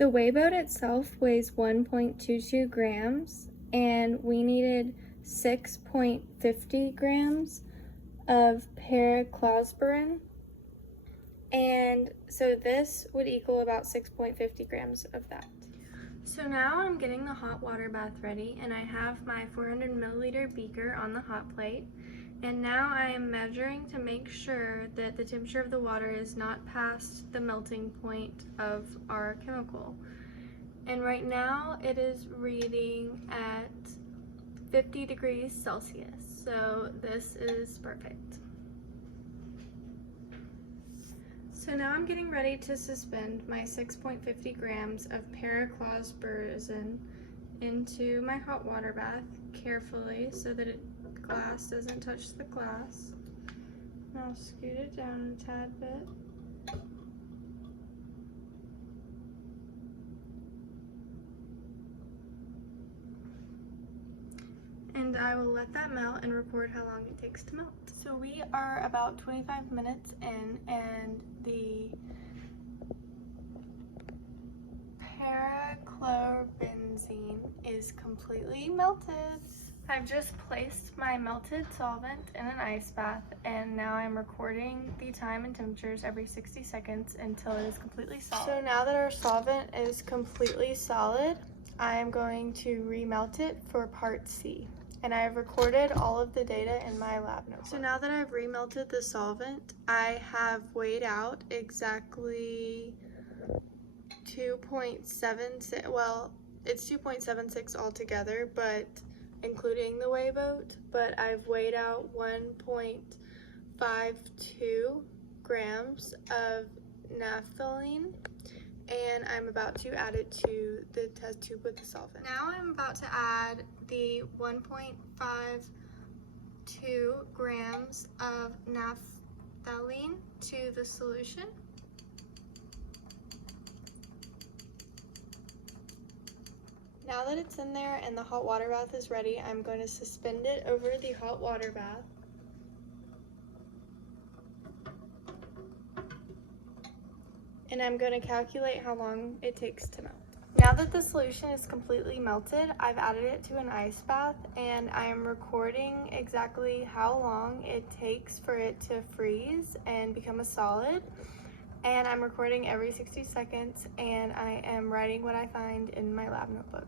The weigh boat itself weighs 1.22 grams, and we needed 6.50 grams of paraclosporin. And so this would equal about 6.50 grams of that. So now I'm getting the hot water bath ready, and I have my 400 milliliter beaker on the hot plate. And now I am measuring to make sure that the temperature of the water is not past the melting point of our chemical. And right now it is reading at 50 degrees Celsius, so this is perfect. So now I'm getting ready to suspend my 6.50 grams of paraclosporin into my hot water bath carefully so that glass doesn't touch the glass. And I'll scoot it down a tad bit. And I will let that melt and record how long it takes to melt. So we are about 25 minutes in, and the parachlorobenzene is completely melted. I've just placed my melted solvent in an ice bath, and now I'm recording the time and temperatures every 60 seconds until it is completely solid. So now that our solvent is completely solid, I am going to remelt it for part C. And I have recorded all of the data in my lab notebook. So now that I've remelted the solvent, I have weighed out exactly 2.76, well, it's 2.76 altogether, but including the weigh boat, but I've weighed out 1.52 grams of naphthalene, and I'm about to add it to the test tube with the solvent. Now I'm about to add the 1.52 grams of naphthalene to the solution. Now that it's in there and the hot water bath is ready, I'm going to suspend it over the hot water bath. And I'm going to calculate how long it takes to melt. Now that the solution is completely melted, I've added it to an ice bath, and I am recording exactly how long it takes for it to freeze and become a solid. And I'm recording every 60 seconds, and I am writing what I find in my lab notebook.